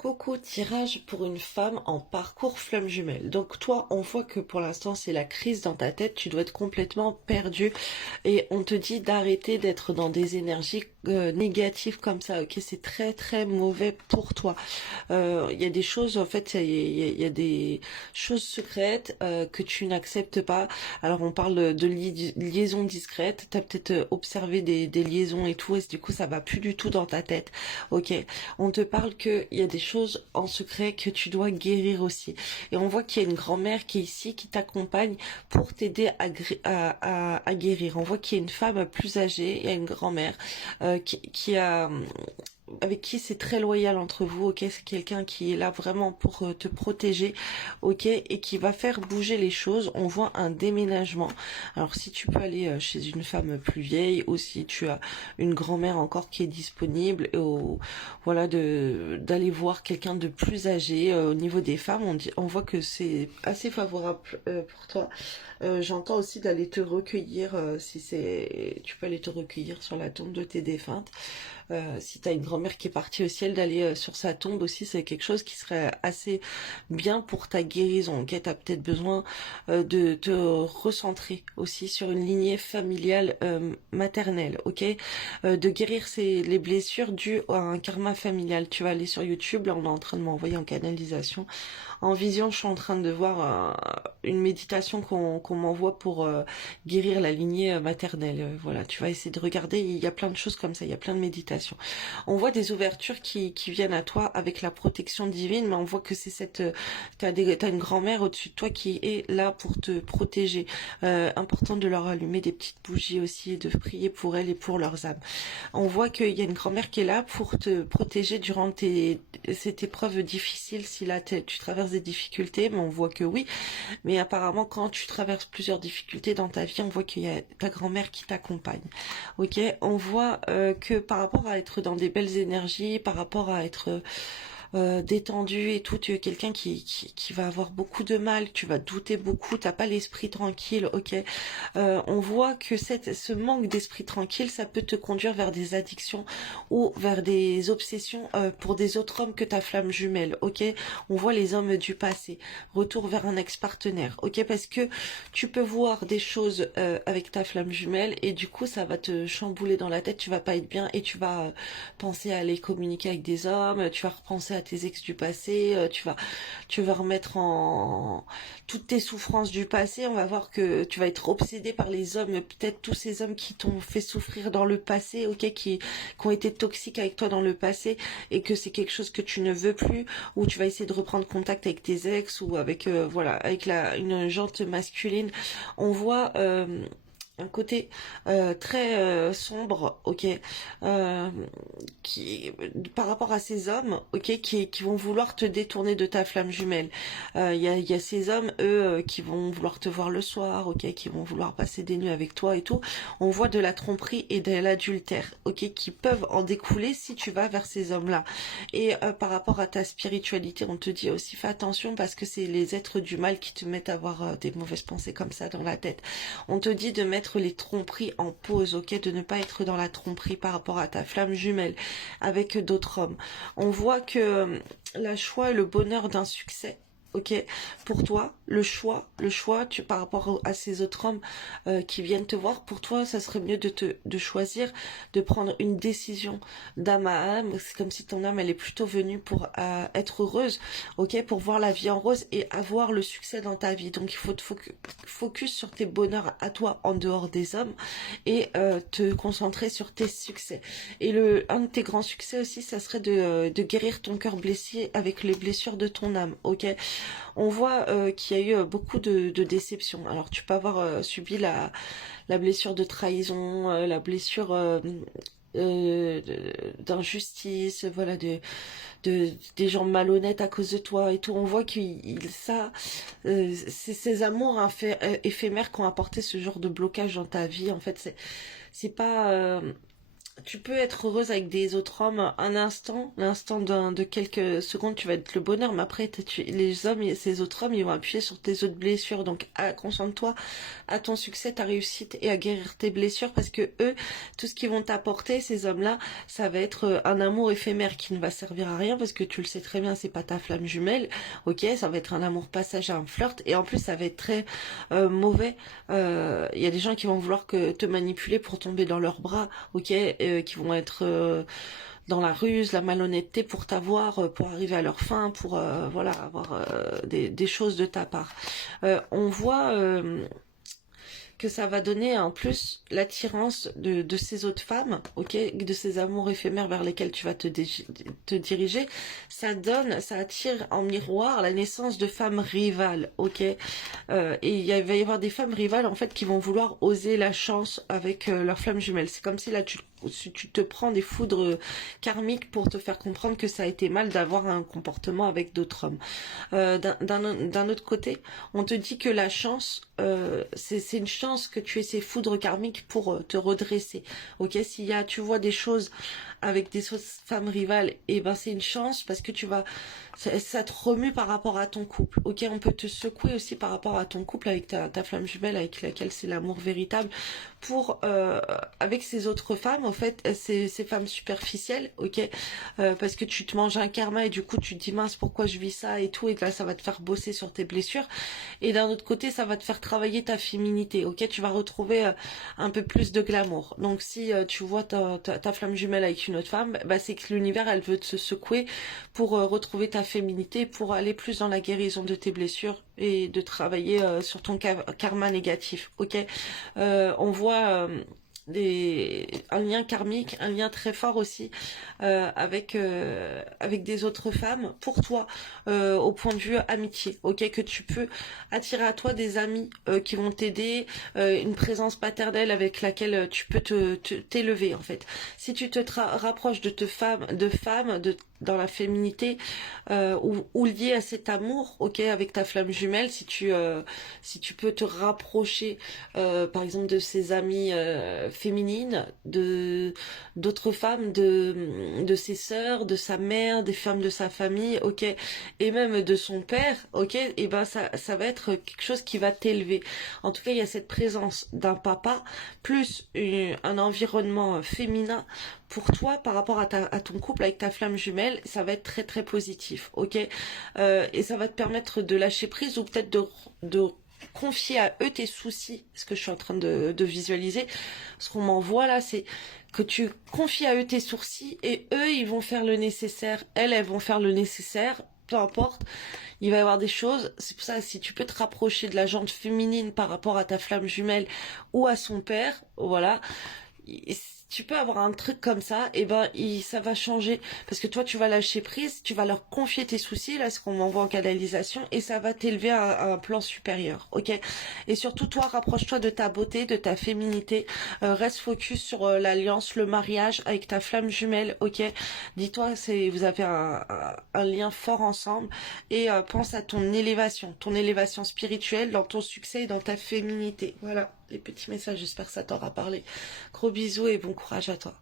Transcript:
Coucou, tirage pour une femme en parcours flamme jumelle. Donc toi, on voit que pour l'instant c'est la crise dans ta tête, tu dois être complètement perdu et on te dit d'arrêter d'être dans des énergies négatives comme ça. Ok, c'est très très mauvais pour toi. Il y a des choses, en fait, il y a des choses secrètes que tu n'acceptes pas. Alors on parle de liaison discrète. T'as peut-être observé des liaisons et tout, et du coup ça va plus du tout dans ta tête. Ok, on te parle qu'il y a des choses en secret que tu dois guérir aussi. Et on voit qu'il y a une grand-mère qui est ici, qui t'accompagne pour t'aider à guérir. On voit qu'il y a une femme plus âgée, il y a une grand-mère qui a avec qui c'est très loyal entre vous, ok, c'est quelqu'un qui est là vraiment pour te protéger, ok, et qui va faire bouger les choses. On voit un déménagement. Alors si tu peux aller chez une femme plus vieille, ou si tu as une grand-mère encore qui est disponible, voilà, d'aller voir quelqu'un de plus âgé. Au niveau des femmes, on voit que c'est assez favorable pour toi. J'entends aussi d'aller te recueillir, si c'est, tu peux aller te recueillir sur la tombe de tes défuntes. Si t'as une grand-mère qui est partie au ciel, d'aller sur sa tombe aussi, c'est quelque chose qui serait assez bien pour ta guérison. Ok, t'as peut-être besoin de te recentrer aussi sur une lignée familiale maternelle. Ok, de guérir les blessures dues à un karma familial. Tu vas aller sur YouTube, là on est en train de m'envoyer en canalisation. En vision, je suis en train de voir une méditation qu'on m'envoie pour guérir la lignée maternelle. Voilà, tu vas essayer de regarder, il y a plein de choses comme ça, il y a plein de méditations. On voit des ouvertures qui viennent à toi avec la protection divine, mais on voit que c'est t'as une grand-mère au-dessus de toi qui est là pour te protéger. Important de leur allumer des petites bougies aussi et de prier pour elles et pour leurs âmes. On voit qu'il y a une grand-mère qui est là pour te protéger durant cette épreuve difficile. Si là tu traverses des difficultés, mais on voit que oui. Mais apparemment, quand tu traverses plusieurs difficultés dans ta vie, on voit qu'il y a ta grand-mère qui t'accompagne. Ok, on voit que par rapport à être dans des belles énergies, par rapport à être détendu et tout, tu es quelqu'un qui va avoir beaucoup de mal, tu vas douter beaucoup, t'as pas l'esprit tranquille, ok. On voit que ce manque d'esprit tranquille, ça peut te conduire vers des addictions ou vers des obsessions pour des autres hommes que ta flamme jumelle, ok. On voit les hommes du passé, retour vers un ex-partenaire, ok, parce que tu peux voir des choses avec ta flamme jumelle et du coup ça va te chambouler dans la tête, tu vas pas être bien et tu vas penser à aller communiquer avec des hommes, tu vas repenser à tes ex du passé, tu vas remettre en toutes tes souffrances du passé. On va voir que tu vas être obsédé par les hommes, peut-être tous ces hommes qui t'ont fait souffrir dans le passé, ok, qui ont été toxiques avec toi dans le passé, et que c'est quelque chose que tu ne veux plus, ou tu vas essayer de reprendre contact avec tes ex ou avec voilà, avec une jante masculine. On voit un côté très sombre, ok, euh, qui par rapport à ces hommes, ok, qui vont vouloir te détourner de ta flamme jumelle. Il y a ces hommes, eux, qui vont vouloir te voir le soir, ok, qui vont vouloir passer des nuits avec toi et tout. On voit de la tromperie et de l'adultère, ok, qui peuvent en découler si tu vas vers ces hommes-là. Et par rapport à ta spiritualité, on te dit aussi fais attention parce que c'est les êtres du mal qui te mettent à avoir des mauvaises pensées comme ça dans la tête. On te dit de mettre les tromperies en pause, ok, de ne pas être dans la tromperie par rapport à ta flamme jumelle avec d'autres hommes. On voit que la choix et le bonheur d'un succès, ok, pour toi, le choix, par rapport à ces autres hommes qui viennent te voir, pour toi, ça serait mieux de choisir, de prendre une décision d'âme à âme. C'est comme si ton âme, elle est plutôt venue pour être heureuse, ok, pour voir la vie en rose et avoir le succès dans ta vie. Donc il faut te focus sur tes bonheurs à toi en dehors des hommes et te concentrer sur tes succès. Et un de tes grands succès aussi, ça serait de guérir ton cœur blessé avec les blessures de ton âme, ok. On voit qu'il y a eu beaucoup de déceptions. Alors tu peux avoir subi la blessure de trahison, la blessure d'injustice, voilà, des gens malhonnêtes à cause de toi et tout. On voit que c'est ces amours éphémères qui ont apporté ce genre de blocage dans ta vie. En fait, c'est pas tu peux être heureuse avec des autres hommes un instant, l'instant de quelques secondes, tu vas être le bonheur, mais après, les hommes, ces autres hommes, ils vont appuyer sur tes autres blessures. Donc, concentre-toi à ton succès, ta réussite et à guérir tes blessures, parce que eux, tout ce qu'ils vont t'apporter, ces hommes-là, ça va être un amour éphémère qui ne va servir à rien, parce que tu le sais très bien, c'est pas ta flamme jumelle, ok? Ça va être un amour passager, un flirt, et en plus, ça va être très mauvais. Il y a des gens qui vont vouloir te manipuler pour tomber dans leurs bras, ok, qui vont être dans la ruse, la malhonnêteté pour t'avoir, pour arriver à leur fin, pour voilà avoir des choses de ta part. On voit que ça va donner en plus l'attirance de ces autres femmes, ok, de ces amours éphémères vers lesquels tu vas te diriger. Ça attire en miroir la naissance de femmes rivales, ok. Et il va y avoir des femmes rivales en fait qui vont vouloir oser la chance avec leur flamme jumelle. C'est comme si là tu te prends des foudres karmiques pour te faire comprendre que ça a été mal d'avoir un comportement avec d'autres hommes. D'un autre côté, on te dit que la chance, c'est une chance que tu aies ces foudres karmiques pour te redresser. Ok, tu vois des choses avec des femmes rivales, et ben c'est une chance parce que ça te remue par rapport à ton couple. Ok, on peut te secouer aussi par rapport à ton couple avec ta flamme jumelle avec laquelle c'est l'amour véritable. Avec ces autres femmes, en fait, ces femmes superficielles, ok, parce que tu te manges un karma et du coup tu te dis mince pourquoi je vis ça et tout, et là ça va te faire bosser sur tes blessures. Et d'un autre côté, ça va te faire travailler ta féminité, ok, tu vas retrouver un peu plus de glamour. Donc si tu vois ta flamme jumelle avec une autre femme, bah, c'est que l'univers, elle veut te secouer pour retrouver ta féminité, pour aller plus dans la guérison de tes blessures et de travailler sur ton karma négatif, ok. On voit un lien karmique, un lien très fort aussi avec des autres femmes pour toi au point de vue amitié, ok, que tu peux attirer à toi des amis qui vont t'aider, une présence paternelle avec laquelle tu peux t'élever en fait. Si tu rapproches de femmes dans la féminité ou lié à cet amour, ok, avec ta flamme jumelle, si tu peux te rapprocher par exemple de ses amies féminines, d'autres femmes, de ses sœurs, de sa mère, des femmes de sa famille, ok, et même de son père, ok, et ben ça va être quelque chose qui va t'élever. En tout cas, il y a cette présence d'un papa plus un environnement féminin pour toi par rapport à ton couple avec ta flamme jumelle, ça va être très très positif, ok, et ça va te permettre de lâcher prise ou peut-être de confier à eux tes soucis, ce que je suis en train de visualiser. Ce qu'on m'envoie là, c'est que tu confies à eux tes soucis et eux, ils vont faire le nécessaire. Elles vont faire le nécessaire. Peu importe, il va y avoir des choses. C'est pour ça, si tu peux te rapprocher de la jante féminine par rapport à ta flamme jumelle ou à son père, voilà, tu peux avoir un truc comme ça, et ben ça va changer parce que toi tu vas lâcher prise, tu vas leur confier tes soucis, là ce qu'on m'envoie en canalisation, et ça va t'élever à un plan supérieur, ok. Et surtout toi, rapproche-toi de ta beauté, de ta féminité, reste focus sur l'alliance, le mariage avec ta flamme jumelle, ok. Dis-toi, vous avez un lien fort ensemble, et pense à ton élévation spirituelle dans ton succès et dans ta féminité. Voilà les petits messages, j'espère que ça t'aura parlé. Gros bisous et bon courage à toi.